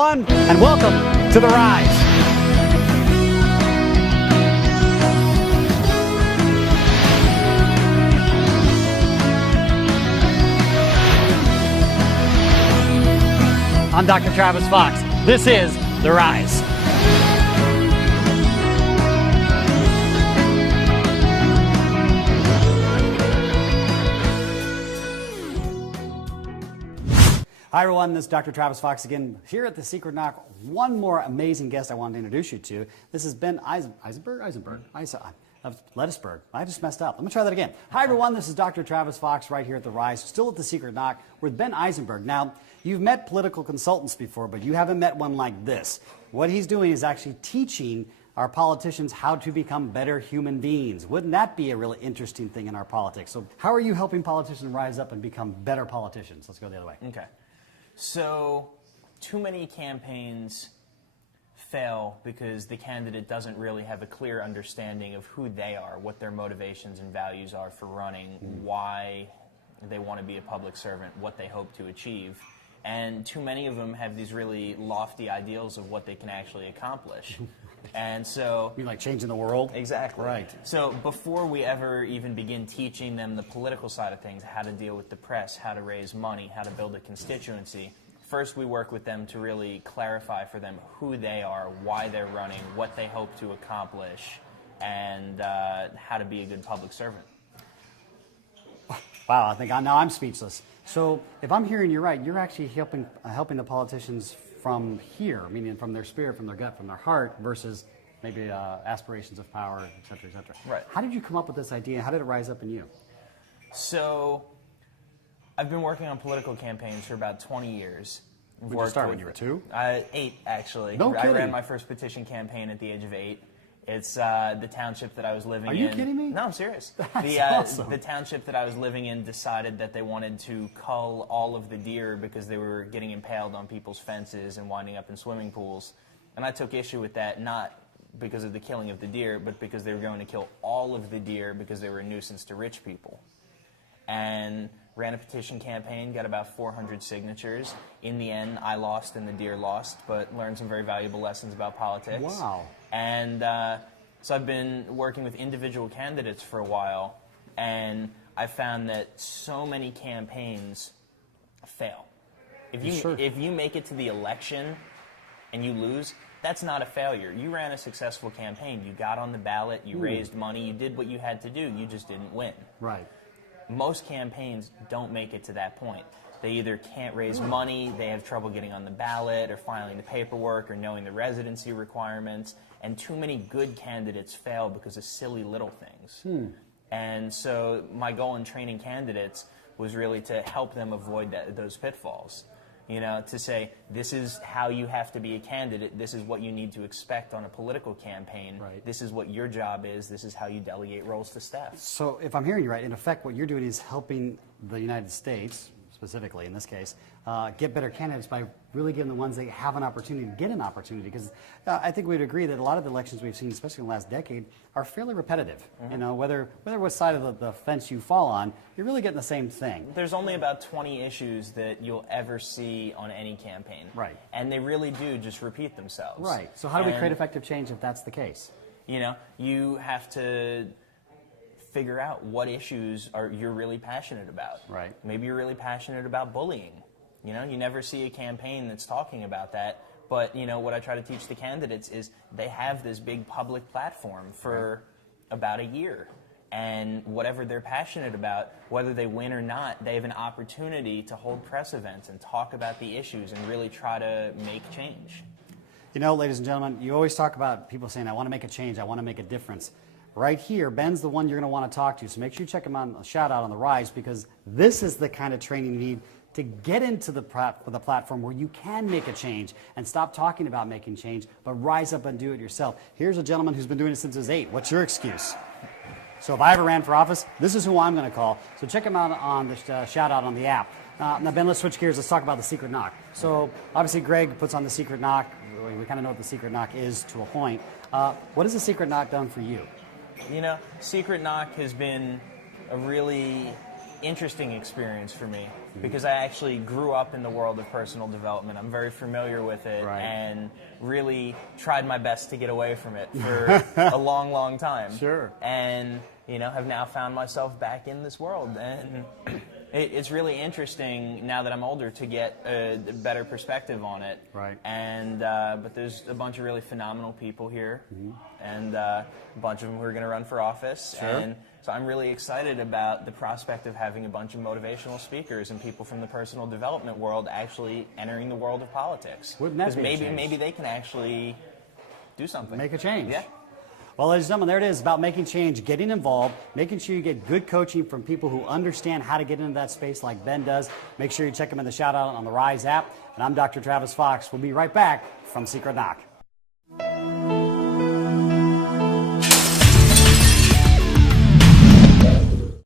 everyone, and welcome to The Rise. I'm Dr. Travis Fox. This is The Rise. Hi everyone, this is Dr. Travis Fox again here at the Secret Knock. One more amazing guest I wanted to introduce you to. This has been Eisenberg. Lettisberg. I just messed up. Let me try that again. Hi everyone, this is Dr. Travis Fox right here at the Rise, still at the Secret Knock with Ben Eisenberg. Now, you've met political consultants before, but you haven't met one like this. What he's doing is actually teaching our politicians how to become better human beings. Wouldn't that be a really interesting thing in our politics? So how are you helping politicians rise up and become better politicians? Let's go the other way. Okay. So, too many campaigns fail because the candidate doesn't really have a clear understanding of who they are, what their motivations and values are for running, why they want to be a public servant, what they hope to achieve. And too many of them have these really lofty ideals of what they can actually accomplish. And so... You mean like changing the world? Exactly. Right. So before we ever even begin teaching them the political side of things, how to deal with the press, how to raise money, how to build a constituency, first we work with them to really clarify for them who they are, why they're running, what they hope to accomplish, and how to be a good public servant. Wow, I think now I'm speechless. So if I'm hearing you right, you're actually helping the politicians from here, meaning from their spirit, from their gut, from their heart, versus maybe aspirations of power, et cetera, et cetera. Right. How did you come up with this idea? How did it rise up in you? So I've been working on political campaigns for about 20 years. When did you start, when you were 2? 8, actually. No kidding. I ran my first petition campaign at the age of 8. It's the township that I was living in. Are you kidding me? No, I'm serious. That's awesome. The township that I was living in decided that they wanted to cull all of the deer because they were getting impaled on people's fences and winding up in swimming pools. And I took issue with that, not because of the killing of the deer, but because they were going to kill all of the deer because they were a nuisance to rich people. And ran a petition campaign, got about 400 signatures. In the end, I lost and the deer lost, but learned some very valuable lessons about politics. Wow. And so I've been working with individual candidates for a while, and I found that so many campaigns fail. If you make it to the election and you lose, that's not a failure. You ran a successful campaign. You got on the ballot, you raised money, you did what you had to do, you just didn't win. Right. Most campaigns don't make it to that point. They either can't raise money, they have trouble getting on the ballot, or filing the paperwork, or knowing the residency requirements, and too many good candidates fail because of silly little things. And so my goal in training candidates was really to help them avoid those pitfalls. You know, to say, this is how you have to be a candidate, this is what you need to expect on a political campaign, right. This is what your job is, this is how you delegate roles to staff. So if I'm hearing you right, in effect what you're doing is helping the United States, specifically in this case, get better candidates by really giving the ones that have an opportunity to get an opportunity. Because I think we'd agree that a lot of the elections we've seen, especially in the last decade, are fairly repetitive. You know, whether what side of the fence you fall on, you're really getting the same thing. There's only about 20 issues that you'll ever see on any campaign. Right. And they really do just repeat themselves. Right. So how do we create effective change if that's the case? You know, you have to figure out what issues you're really passionate about. Right. Maybe you're really passionate about bullying. You know, you never see a campaign that's talking about that. But, you know, what I try to teach the candidates is they have this big public platform for about a year. And whatever they're passionate about, whether they win or not, they have an opportunity to hold press events and talk about the issues and really try to make change. You know, ladies and gentlemen, you always talk about people saying, I want to make a change, I want to make a difference. Right here, Ben's the one you're going to want to talk to. So make sure you check him out, shout out on The Rise, because this is the kind of training you need to get into the platform where you can make a change and stop talking about making change, but rise up and do it yourself. Here's a gentleman who's been doing it since he was 8. What's your excuse? So if I ever ran for office, this is who I'm going to call. So check him out on the shout out on the app. Now, Ben, let's switch gears. Let's talk about the Secret Knock. So obviously, Greg puts on the Secret Knock. We kind of know what the Secret Knock is to a point. What has the Secret Knock done for you? You know, Secret Knock has been a really interesting experience for me because I actually grew up in the world of personal development. I'm very familiar with it and really tried my best to get away from it for a long, long time. Sure. And, you know, have now found myself back in this world. And it's really interesting now that I'm older to get a better perspective on it. Right. And but there's a bunch of really phenomenal people here, and a bunch of them who are going to run for office. Sure. And so I'm really excited about the prospect of having a bunch of motivational speakers and people from the personal development world actually entering the world of politics. Wouldn't that be a change? Maybe they can actually do something. Make a change. Yeah. Well, ladies and gentlemen, there it is, about making change, getting involved, making sure you get good coaching from people who understand how to get into that space like Ben does. Make sure you check him in the shout out on the Rise app. And I'm Dr. Travis Fox. We'll be right back from Secret Knock.